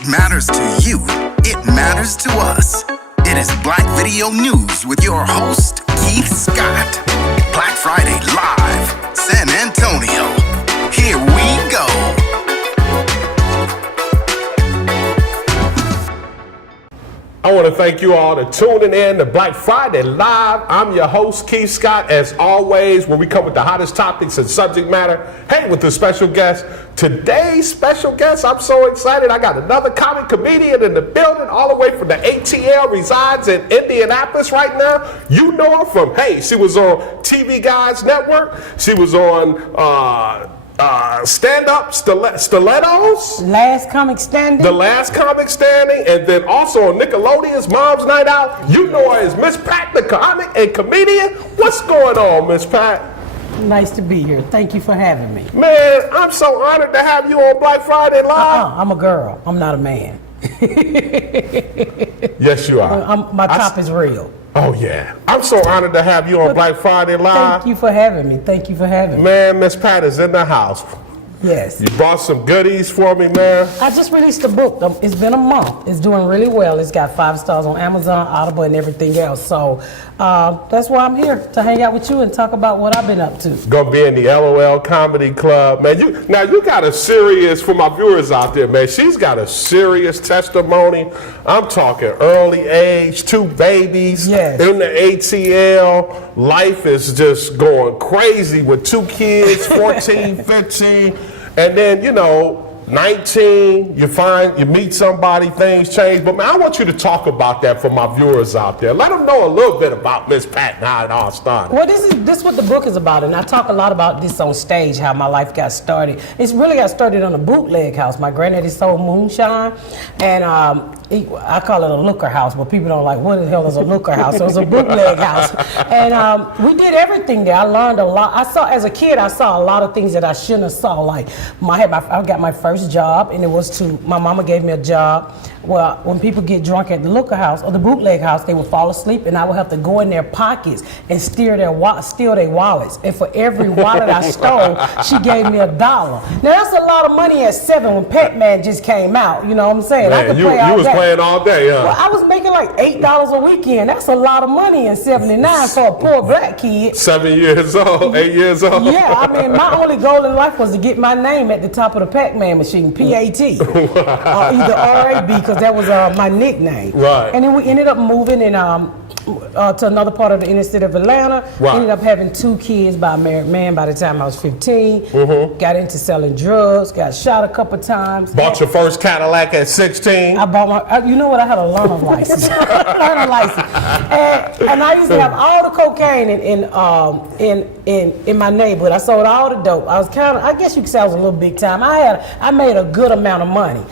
it matters to you, it matters to us. It is Black Video News with your host, Keith Scott. Black Friday Live, San Antonio. Here we go. I want to thank you all for tuning in to Black Friday Live. I'm your host, Keith Scott, as always, where we come with the hottest topics and subject matter. Hey, with the special guest. Today's special guest, I'm so excited. I got another comic comedian in the building, all the way from the ATL, resides in Indianapolis right now. You know her from, she was on TV Guys Network. She was on Stand-Up Stilettos. Last Comic Standing. The Last Comic Standing. And then also on Nickelodeon's Mom's Night Out. You know her as Miss Pat, the comic and comedian. What's going on, Miss Pat? Nice to be here. Thank you for having me. Man, I'm so honored to have you on Black Friday Live. I'm a girl. I'm not a man. Yes, you are. My top is real. Oh, yeah. I'm so honored to have you on Black Friday Live. Thank you for having me. Thank you for having me. Man, Miss Pat is in the house. Yes. You brought some goodies for me, man. I just released a book. It's been a month. It's doing really well. It's got 5 stars on Amazon, Audible, and everything else. So that's why I'm here, to hang out with you and talk about what I've been up to. Gonna be in the LOL Comedy Club. Man, you got a serious, for my viewers out there, man, she's got a serious testimony. I'm talking early age, 2 babies, yes, in the ATL. Life is just going crazy with 2 kids, 14, 15. And then, 19, you meet somebody, things change. But man, I want you to talk about that for my viewers out there. Let them know a little bit about Miss Pat and how it all started. Well, this is what the book is about, and I talk a lot about this on stage, how my life got started. It's really got started on a bootleg house. My granddaddy sold moonshine, and I call it a looker house, but people don't like, what the hell is a looker house? So it was a bootleg house. And we did everything there. I learned a lot. As a kid, I saw a lot of things that I shouldn't have saw. Like, I got my first job, and it was my mama gave me a job. Well, when people get drunk at the looker house or the bootleg house, they would fall asleep, and I would have to go in their pockets and steal their wallets. And for every wallet I stole, she gave me $1. Now that's a lot of money at 7 when Pac-Man just came out. You know what I'm saying? Man, I could play all day. Playing all day, huh? Well, I was making like $8 a weekend. That's a lot of money in '79 for a poor black kid. 7 years old, 8 years old. Yeah, I mean, my only goal in life was to get my name at the top of the Pac-Man machine, P-A-T, either R-A-B, because that was my nickname. Right. And then we ended up moving in to another part of the inner city of Atlanta. Right. Ended up having 2 kids by a married man by the time I was 15. Mm-hmm. Got into selling drugs. Got shot a couple times. Bought your first Cadillac at 16. I bought you know what? I had a learner license. And I used to have all the cocaine in my neighborhood. I sold all the dope. I guess you could say I was a little big time. I made a good amount of money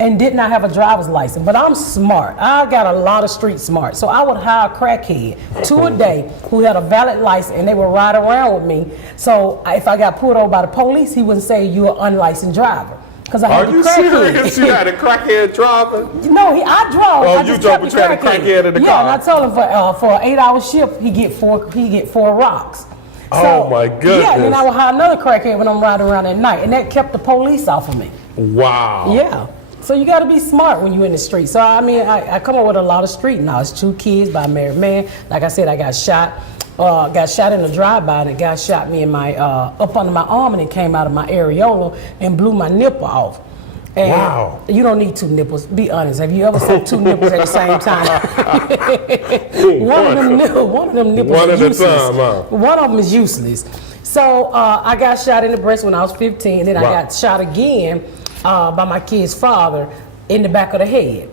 and did not have a driver's license, but I'm smart. I got a lot of street smart. So I would hire a crackhead, 2 a day, who had a valid license, and they would ride around with me. So if I got pulled over by the police, he wouldn't say you're an unlicensed driver. Because I had the crackhead. Are you serious? You had a crackhead driver? No, I drove. Oh, you drove, but you had a crackhead in the car. Yeah, and I told him for an 8-hour shift, he get 4 rocks. Oh my goodness. Yeah, and then I would hire another crackhead when I'm riding around at night, and that kept the police off of me. Wow. Yeah. So you got to be smart when you're in the street. So I mean, I come up with a lot of street knowledge. 2 kids by a married man. Like I said, I got shot. Got shot in a drive-by, and the guy shot me in my up under my arm, and it came out of my areola and blew my nipple off. And wow. You don't need 2 nipples. Be honest. Have you ever seen 2 nipples at the same time? One of them nipples one is useless. Time, huh? One of them is useless. So I got shot in the breast when I was 15, and then I got shot again by my kid's father in the back of the head.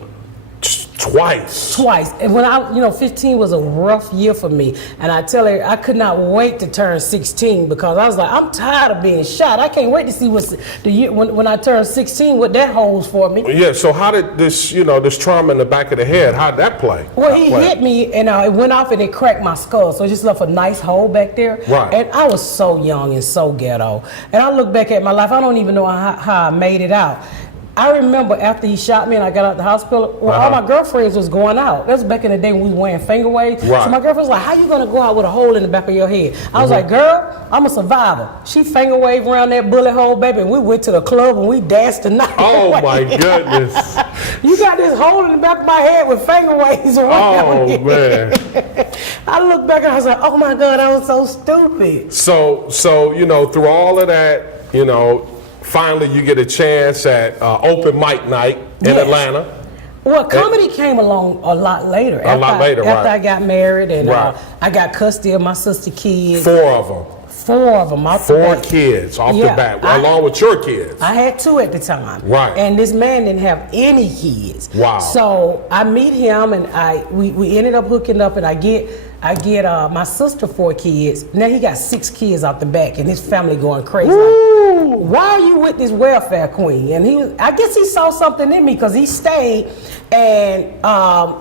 Twice. And when 15 was a rough year for me. And I tell her, I could not wait to turn 16 because I was like, I'm tired of being shot. I can't wait to see what's the year when I turn 16, what that holds for me. Yeah, so how did this, this trauma in the back of the head, how'd that play? Well, he hit me and it went off and it cracked my skull. So it just left a nice hole back there. Right. And I was so young and so ghetto. And I look back at my life, I don't even know how I made it out. I remember after he shot me and I got out the hospital, well, all my girlfriends was going out. That was back in the day when we was wearing finger waves. Right. So my girlfriend was like, how you going to go out with a hole in the back of your head? I was like, girl, I'm a survivor. She finger waved around that bullet hole, baby, and we went to the club and we danced the night Oh, away. my goodness. You got this hole in the back of my head with finger waves around Oh, man. I looked back and I was like, oh, my God, I was so stupid. So you know, through all of that, you know, finally you get a chance at open mic night in Atlanta. Well, comedy came along a lot later. After I got married and Right. I got custody of my sister's kids. Four of them. Four of them. Four kids off the bat, along with your kids. I had two at the time. Right. And this man didn't have any kids. Wow. So I meet him and we ended up hooking up and I get my sister 4 kids. Now he got 6 kids out the back and his family going crazy. Like, why are you with this welfare queen? And I guess he saw something in me because he stayed. And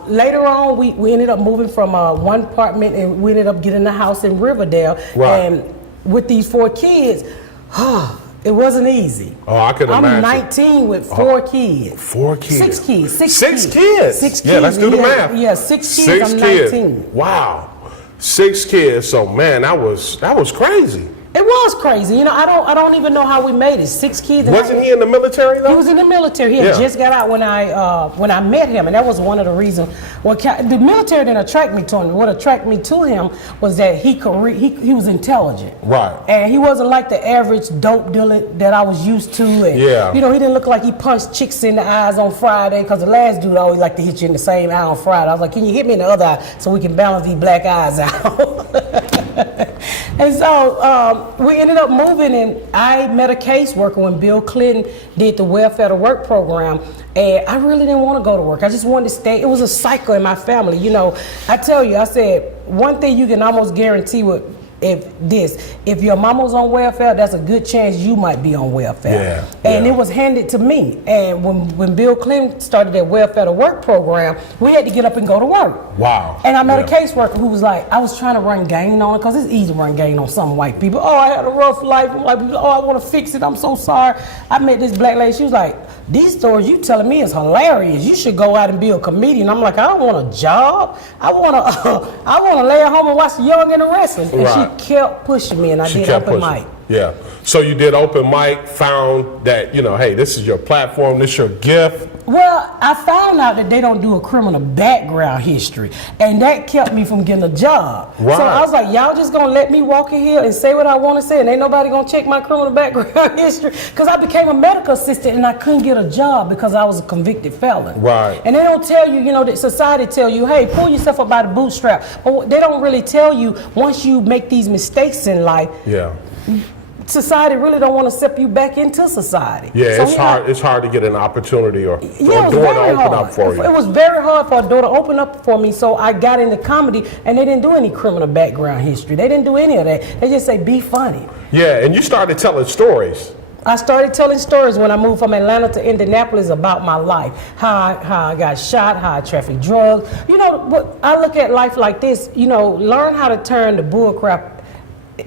later on, we ended up moving from one apartment and we ended up getting a house in Riverdale. Right. And with these 4 kids, it wasn't easy. Oh, I can imagine. I'm 19 with 4 kids. 4 kids. 6 kids. 6 kids. kids. 6 kids. Yeah, let's do the math. Yeah, 6 kids. 6 I'm kids. 19. Wow. 6 kids. So man, that was crazy. It was crazy. You know, I don't even know how we made it. 6 kids. And Wasn't he in the military though? He was in the military. He had just got out when I met him, and that was one of the reasons. Well, the military didn't attract me to him. What attracted me to him was that he was intelligent. Right. And he wasn't like the average dope dealer that I was used to. And, Yeah. You know, he didn't look like he punched chicks in the eyes on Friday, because the last dude always liked to hit you in the same eye on Friday. I was like, can you hit me in the other eye so we can balance these black eyes out? And so we ended up moving, and I met a caseworker when Bill Clinton did the Welfare to Work program, and I really didn't want to go to work. I just wanted to stay. It was a cycle in my family. You know, I tell you, I said, one thing you can almost guarantee with if your mama's on welfare, that's a good chance you might be on welfare. And it was handed to me. And when Bill Clinton started that Welfare to Work program, we had to get up and go to work. Wow. And I met a caseworker who was like, I was trying to run game on it, because it's easy to run game on some white people. Oh, I had a rough life. I'm like, oh, I want to fix it. I'm so sorry. I met this black lady. She was like, these stories you telling me is hilarious. You should go out and be a comedian. I'm like, I don't want a job. I want to lay at home and watch the Young and the Restless. And she kept pushing me, and I did open mic. Yeah. So you did open mic, found that, you know, hey, this is your platform, this is your gift. Well, I found out that they don't do a criminal background history, and that kept me from getting a job. Right. So I was like, y'all just gonna let me walk in here and say what I want to say, and ain't nobody gonna check my criminal background history? Because I became a medical assistant and I couldn't get a job because I was a convicted felon. Right. And they don't tell you, you know, that society tell you, hey, pull yourself up by the bootstrap. But they don't really tell you, once you make these mistakes in life, society really don't want to step you back into society. Yeah, so it's hard to get an opportunity or a door to open up for you. It was very hard for a door to open up for me, so I got into comedy, and they didn't do any criminal background history. They didn't do any of that. They just say, be funny. Yeah, and you started telling stories. I started telling stories when I moved from Atlanta to Indianapolis about my life, how I got shot, how I trafficked drugs. You know, I look at life like this, you know, learn how to turn the bullcrap,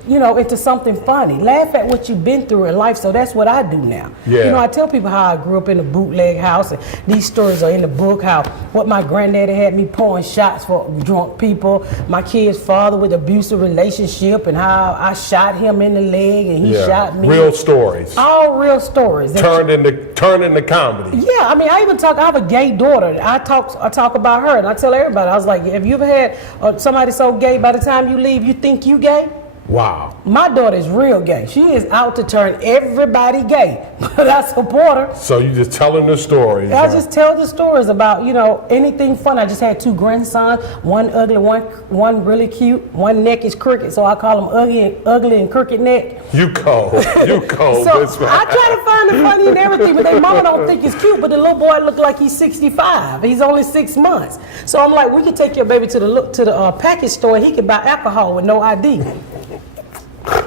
you know, into something funny. Laugh at what you've been through in life. So that's what I do now. Yeah. You know, I tell people how I grew up in a bootleg house, and these stories are in the book, how what my granddaddy had me pouring shots for drunk people, my kid's father with abusive relationship, and how I shot him in the leg and he shot me. Real stories. All real stories. Turned into comedy. Yeah, I mean, I have a gay daughter. I talk about her, and I tell everybody, I was like, have you ever had somebody so gay by the time you leave you think you gay? Wow. My daughter is real gay. She is out to turn everybody gay, but I support her. So you just telling the stories. I just tell the stories about, you know, anything fun. I just had 2 grandsons, one ugly, one really cute, one neck is crooked, so I call them ugly and crooked neck. You cold. So I try to find the funny and everything, but their mama don't think it's cute, but the little boy look like he's 65. He's only 6 months. So I'm like, we could take your baby to the package store and he could buy alcohol with no ID.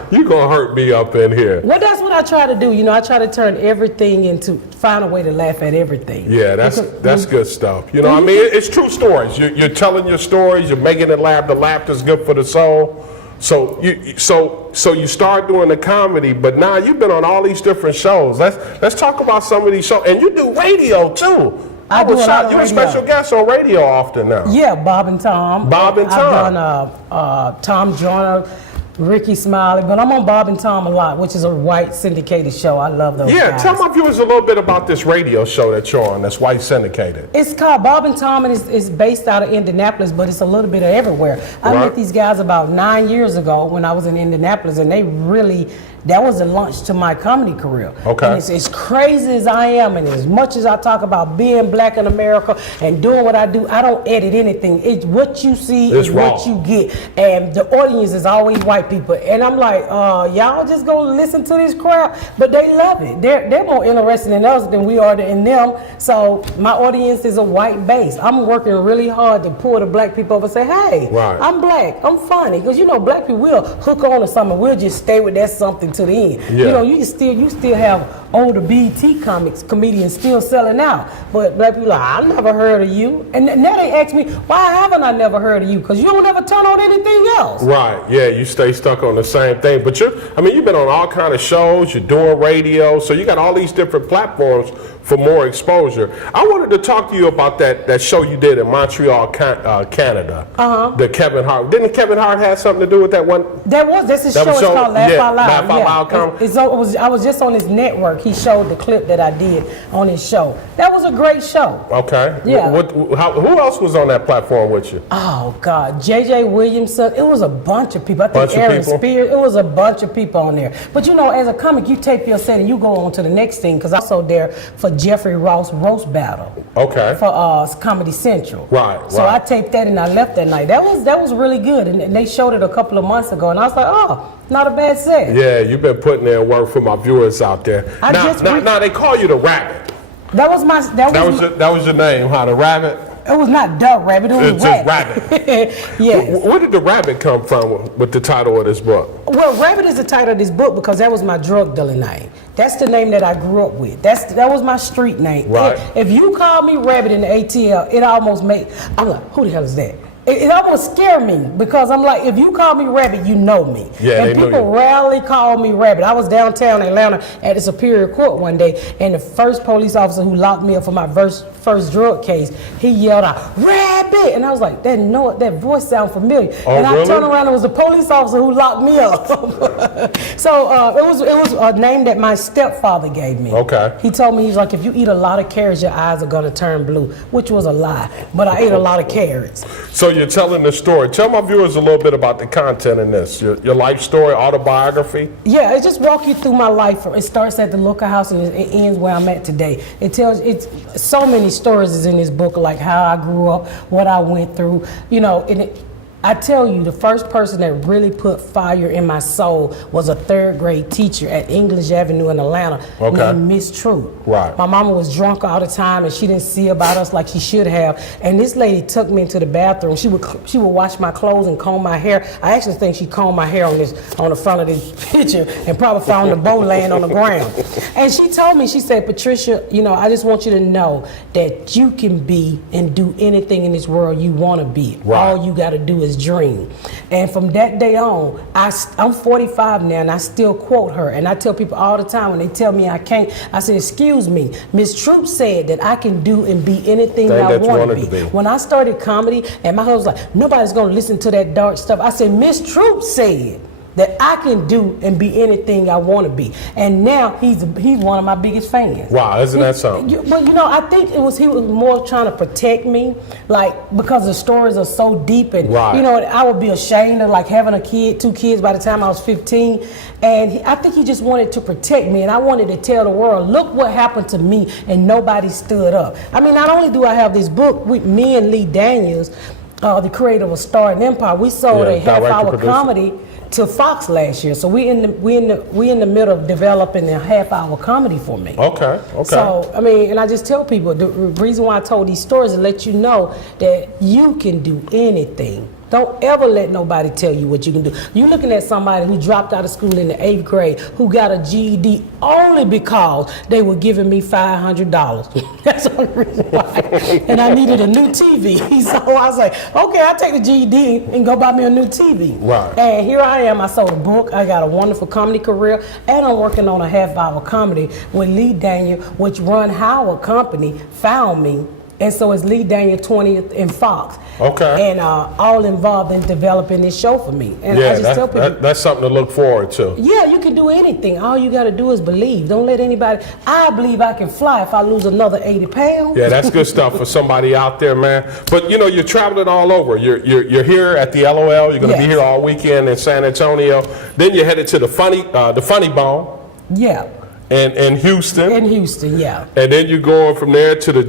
You gonna hurt me up in here. Well, that's what I try to do. You know, I try to turn everything find a way to laugh at everything. Yeah, that's good stuff. You know, I mean, it's true stories. You're telling your stories. You're making it laugh. The laughter's good for the soul. So you start doing the comedy, but now you've been on all these different shows. Let's talk about some of these shows, and you do radio too. I do a lot of You're a radio. special guest on radio often now. Yeah, Bob and Tom. Bob and Tom. I've done Tom Joyner, Ricky Smiley, but I'm on Bob and Tom a lot, which is a white syndicated show. I love those guys. Tell my viewers a little bit about this radio show that you're on, that's white syndicated. It's called Bob and Tom, and it's based out of Indianapolis, but it's a little bit of everywhere. I met these guys about 9 years ago when I was in Indianapolis, and that was a launch to my comedy career. Okay. And it's as crazy as I am, and as much as I talk about being black in America and doing what I do, I don't edit anything. It's what you see is what you get. And the audience is always white people. And I'm like, y'all just gonna listen to this crap? But they love it. They're more interested in us than we are in them. So my audience is a white base. I'm working really hard to pull the black people up and say, hey, I'm black, I'm funny. Because black people will hook on to something. We'll just stay with that something to the end. Yeah. You still have older BET comedians still selling out. But black people are like, I never heard of you. And now they ask me, why haven't I never heard of you? Because you don't ever turn on anything else. Right, yeah, you stay stuck on the same thing. But you've been on all kind of shows, you're doing radio, so you got all these different platforms for more exposure. I wanted to talk to you about that show you did in Montreal, Canada. The Kevin Hart. Didn't Kevin Hart have something to do with that one? That's his show. It's called Laugh Out Loud. Laugh Out Loud. I was just on his network. He showed the clip that I did on his show. That was a great show. Okay. Yeah. Who else was on that platform with you? Oh God, J.J. Williamson. It was a bunch of people. I think Aaron Spears. It was a bunch of people on there. But as a comic, you take your set and you go on to the next thing. Because I was also there for Jeffrey Ross roast battle. Okay. For Comedy Central. Right. So I taped that and I left that night. That was really good, and they showed it a couple of months ago, and I was like, oh, not a bad set. Yeah, you've been putting in work for my viewers out there. Now they call you the Rabbit. That was your name, huh? The Rabbit. It was not the Rabbit. It was Rabbit. Yes. Where did the Rabbit come from with the title of this book? Well, Rabbit is the title of this book because that was my drug dealing name. That's the name that I grew up with. That was my street name. Right. If you call me Rabbit in the ATL, it almost I'm like, who the hell is that? It almost scared me because I'm like, if you call me Rabbit, you know me. Yeah, and people rarely call me Rabbit. I was downtown Atlanta at the Superior Court one day, and the first police officer who locked me up for my first drug case, he yelled out, Rabbit! And I was like, that voice sounds familiar. Oh, and I really? turned around, it was a police officer who locked me up. So it was a name that my stepfather gave me. Okay. He told me, he's like, if you eat a lot of carrots, your eyes are gonna turn blue, which was a lie. But I ate a lot of carrots. So you're telling the story. Tell my viewers a little bit about the content in this. Your life story, autobiography. Yeah, it just walk you through my life. It starts at the local house and it ends where I'm at today. It's so many stories is in this book, like how I grew up, what I went through, and I tell you, the first person that really put fire in my soul was a third grade teacher at English Avenue in Atlanta named Miss True. Right. My mama was drunk all the time and she didn't see about us like she should have. And this lady took me into the bathroom. She would wash my clothes and comb my hair. I actually think she combed my hair on the front of this picture and probably found the bow laying on the ground. And she told me, she said, Patricia, I just want you to know that you can be and do anything in this world you want to be. Right. All you got to do is dream. And from that day on, I'm 45 now and I still quote her. And I tell people all the time when they tell me I can't, I say, excuse me, Miss Troop said that I can do and be anything that I want to be. When I started comedy and my husband was like, nobody's going to listen to that dark stuff. I said, Miss Troop said that I can do and be anything I want to be. And now he's one of my biggest fans. Wow, isn't that something? But I think he was more trying to protect me, because the stories are so deep and I would be ashamed of having two kids by the time I was 15. And I think he just wanted to protect me, and I wanted to tell the world, look what happened to me, and nobody stood up. I mean, not only do I have this book with me and Lee Daniels, the creator of A Star and Empire, we sold a half-hour comedy to Fox last year, so we in the middle of developing a half-hour comedy for me. Okay. So and I just tell people the reason why I told these stories is to let you know that you can do anything Don't ever let nobody tell you what you can do. You're looking at somebody who dropped out of school in the 8th grade, who got a GED only because they were giving me $500. That's the only reason why. And I needed a new TV. So I was like, okay, I'll take the GED and go buy me a new TV. Right. And here I am. I sold a book. I got a wonderful comedy career. And I'm working on a half-hour comedy with Lee Daniel, which Ron Howard Company found me. And so it's Lee Daniel 20th and Fox. Okay. And all involved in developing this show for me. And Yeah, I just tell people, that's something to look forward to. yeah, you can do anything. All you got to do is believe. Don't let anybody. I believe I can fly if I lose another 80 pounds. Yeah, that's good stuff for somebody out there, man. But you know, you're traveling all over. You're here at the LOL. You're going to be Yes. here all weekend in San Antonio. Then you're headed to the Funny Bone Yeah. in Houston. In Houston, yeah. And then you're going from there to the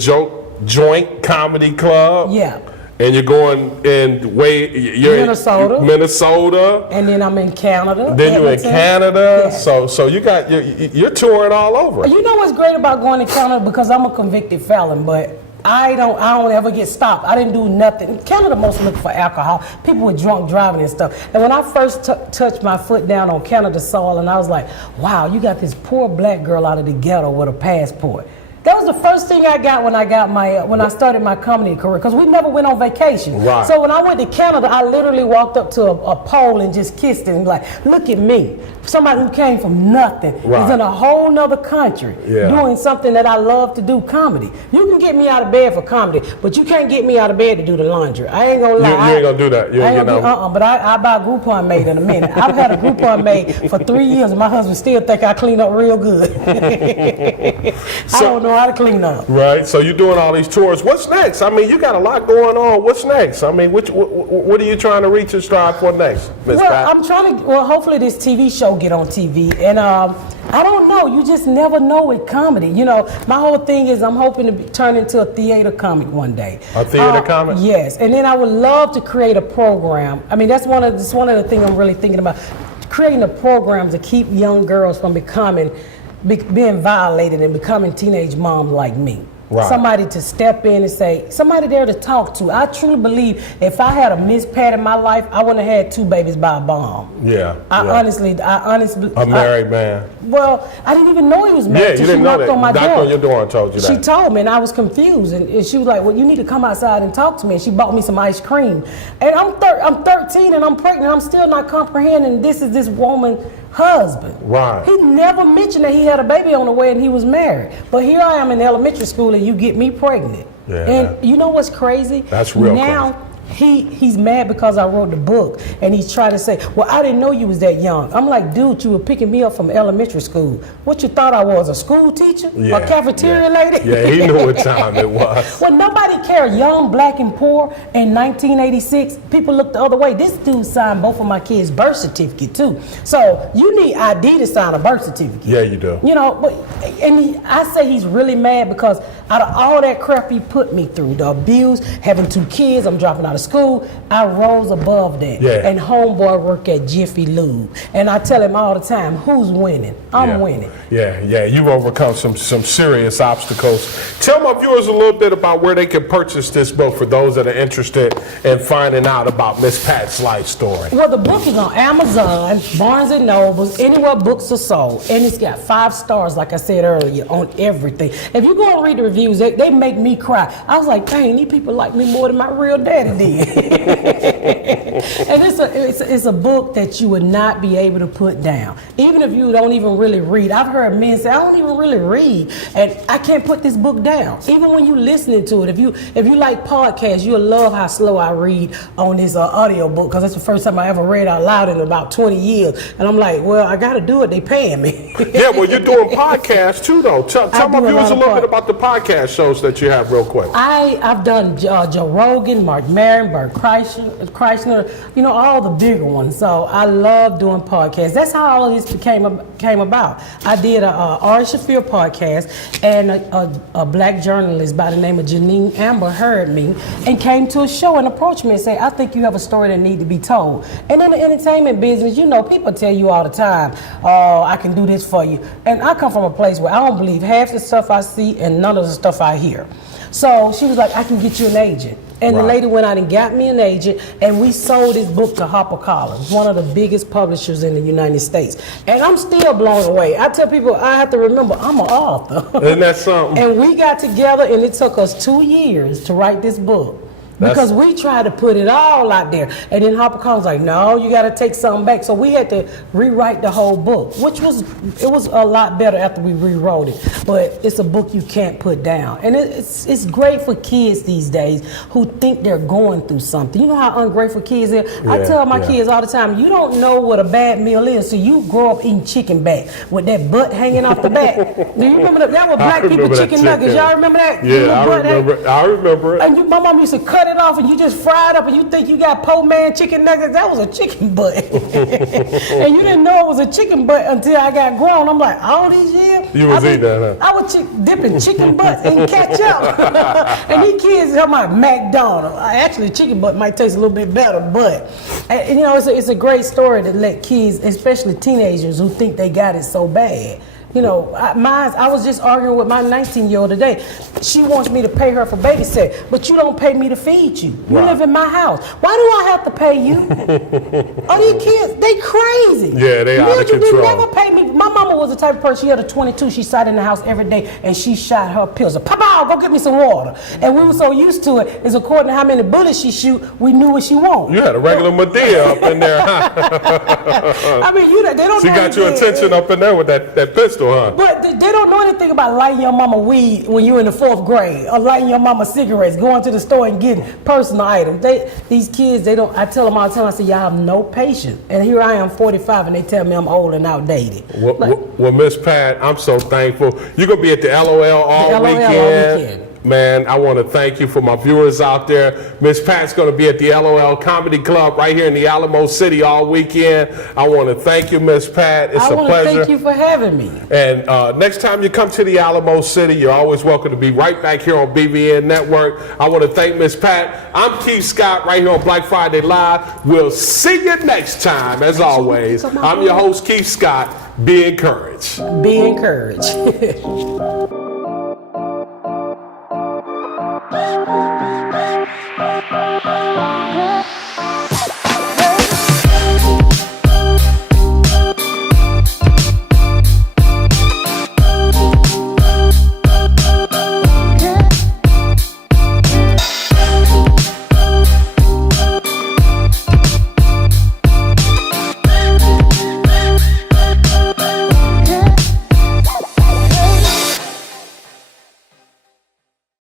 Joint Comedy Club. Yeah. And you're going you're Minnesota. in Minnesota. And then I'm in Canada. Then you're in Edmonton. Canada. Yeah. So you're touring all over. You know what's great about going to Canada? Because I'm a convicted felon, but I don't ever get stopped. I didn't do nothing. Canada mostly look for alcohol. People were drunk driving and stuff. And when I first touched my foot down on Canada soil, and I was like, wow, you got this poor black girl out of the ghetto with a passport. That was the first thing I got when I started my comedy career, because we never went on vacation. Right. So when I went to Canada, I literally walked up to a pole and just kissed it and like, look at me. Somebody who came from nothing, Right. is in a whole nother country, Yeah. doing something that I love to do, comedy. You can get me out of bed for comedy, but you can't get me out of bed to do the laundry. I ain't gonna lie. You ain't gonna do that. You ain't getting out. But I buy a Groupon maid in a minute. I've had a Groupon maid for 3 years, and my husband still think I clean up real good. I don't know how to clean up. Right, so you're doing all these tours. What's next? I mean, you got a lot going on. What's next? I mean, what are you trying to reach and strive for next, Miss Well, Pat? I'm trying to. Well, hopefully this TV show get on TV, and I don't know. You just never know with comedy. You know, my whole thing is I'm hoping to turn into a theater comic one day. A theater comic? Yes, and then I would love to create a program. I mean, that's one of the things I'm really thinking about. Creating a program to keep young girls from being violated and becoming teenage moms like me. Right. Somebody to step in and say, somebody there to talk to. I truly believe if I had a Miss Pat in my life, I wouldn't have had 2 babies by a bomb. Yeah. I honestly. A married man. Well, I didn't even know he was Yeah, married. you till didn't she know knocked that. on my Knocked door. on your door and told you that. She told me, and I was confused. And she was like, well, you need to come outside and talk to me. And she bought me some ice cream. And I'm 13 and I'm pregnant. I'm still not comprehending this is this woman's husband. Right. He never mentioned that he had a baby on the way and he was married. But here I am in elementary school and you get me pregnant. Yeah. And you know what's crazy? That's real now, crazy. He's mad because I wrote the book, and he's trying to say, well, I didn't know you was that young. I'm like, dude, you were picking me up from elementary school. What you thought I was, a school teacher? Yeah, A cafeteria lady? Yeah, he knew what time it was. Well, nobody cared. Young, black, and poor in 1986, people looked the other way. This dude signed both of my kids' birth certificate, too. So you need ID to sign a birth certificate. Yeah, you do. You know, but I say he's really mad because out of all that crap he put me through, the abuse, having 2 kids, I'm dropping out of school, I rose above that. Yeah. And homeboy work at Jiffy Lube. And I tell him all the time, who's winning? I'm winning. Yeah, you've overcome some serious obstacles. Tell my viewers a little bit about where they can purchase this book for those that are interested in finding out about Miss Pat's life story. Well, the book is on Amazon, Barnes & Nobles, anywhere books are sold. And it's got 5 stars, like I said earlier, on everything. If you go and read the reviews, they make me cry. I was like, dang, these people like me more than my real daddy did. And it's a book that you would not be able to put down. Even if you don't even really read. I've heard men say, I don't even really read, and I can't put this book down. Even when you're listening to it, if you like podcasts, you'll love how slow I read on this audio book, because that's the first time I ever read out loud in about 20 years. And I'm like, well, I got to do it. They paying me. Yeah, well, you're doing podcasts too, though. Tell my viewers a little bit about the podcast shows that you have real quick. I've done Joe Rogan, Mark Maron, Bert Kreischer, you know, all the bigger ones. So I love doing podcasts. That's how all of this came about. I did a Ari Shafir podcast, and a black journalist by the name of Janine Amber heard me and came to a show and approached me and said, I think you have a story that needs to be told. And in the entertainment business, you know, people tell you all the time, oh, I can do this for you. And I come from a place where I don't believe half the stuff I see and none of the stuff I hear. So she was like, I can get you an agent. And Right. the lady went out and got me an agent, and we sold this book to HarperCollins, one of the biggest publishers in the United States. And I'm still blown away. I tell people, I have to remember, I'm an author. Isn't that something? And we got together, and it took us 2 years to write this book. Because we tried to put it all out there. And then HarperCollins was like, no, you got to take something back. So we had to rewrite the whole book, which was a lot better after we rewrote it. But it's a book you can't put down. And it's great for kids these days who think they're going through something. You know how ungrateful kids are? I tell my kids all the time, you don't know what a bad meal is, so you grow up eating chicken back with that butt hanging off the back. Do you remember that? That was black people chicken nuggets. Y'all remember that? Yeah, I remember it. And my mom used to cut it off and you just fry it up and you think you got po man chicken nuggets. That was a chicken butt. And you didn't know it was a chicken butt until I got grown. I'm like, all these years? You was eating that, huh? I was dipping chicken butts in ketchup. And these kids talking about McDonald's. Actually, chicken butt might taste a little bit better, but and, you know, it's a great story to let kids, especially teenagers who think they got it so bad. You know, I was just arguing with my 19-year-old today. She wants me to pay her for babysit, but you don't pay me to feed you. You live in my house. Why do I have to pay you? Oh, these kids, they crazy. Yeah, they out of control. They never pay me. My mama was the type of person, she had a 22. She sat in the house every day and she shot her pills. Papa, go get me some water. And we were so used to it, is according to how many bullets she shoot, we knew what she wanted. You had a regular Medea up in there, huh? I mean, they don't She know got your anything. attention up in there with that pistol, huh? But they don't know anything about lighting your mama weed when you're in the 4th grade, or lighting your mama cigarettes, going to the store and getting personal items. These kids, they don't. I tell them all the time. I say, y'all have no patience. And here I am, 45, and they tell me I'm old and outdated. Well, Miss Pat, I'm so thankful. You're gonna be at the LOL all weekend. Man, I want to thank you for my viewers out there. Miss Pat's going to be at the LOL Comedy Club right here in the Alamo City all weekend. I want to thank you, Miss Pat. It's a pleasure. I want to thank you for having me. And next time you come to the Alamo City, you're always welcome to be right back here on BVN Network. I want to thank Miss Pat. I'm Keith Scott right here on Black Friday Live. We'll see you next time. As always, I'm your host, Keith Scott. Be encouraged. Be encouraged.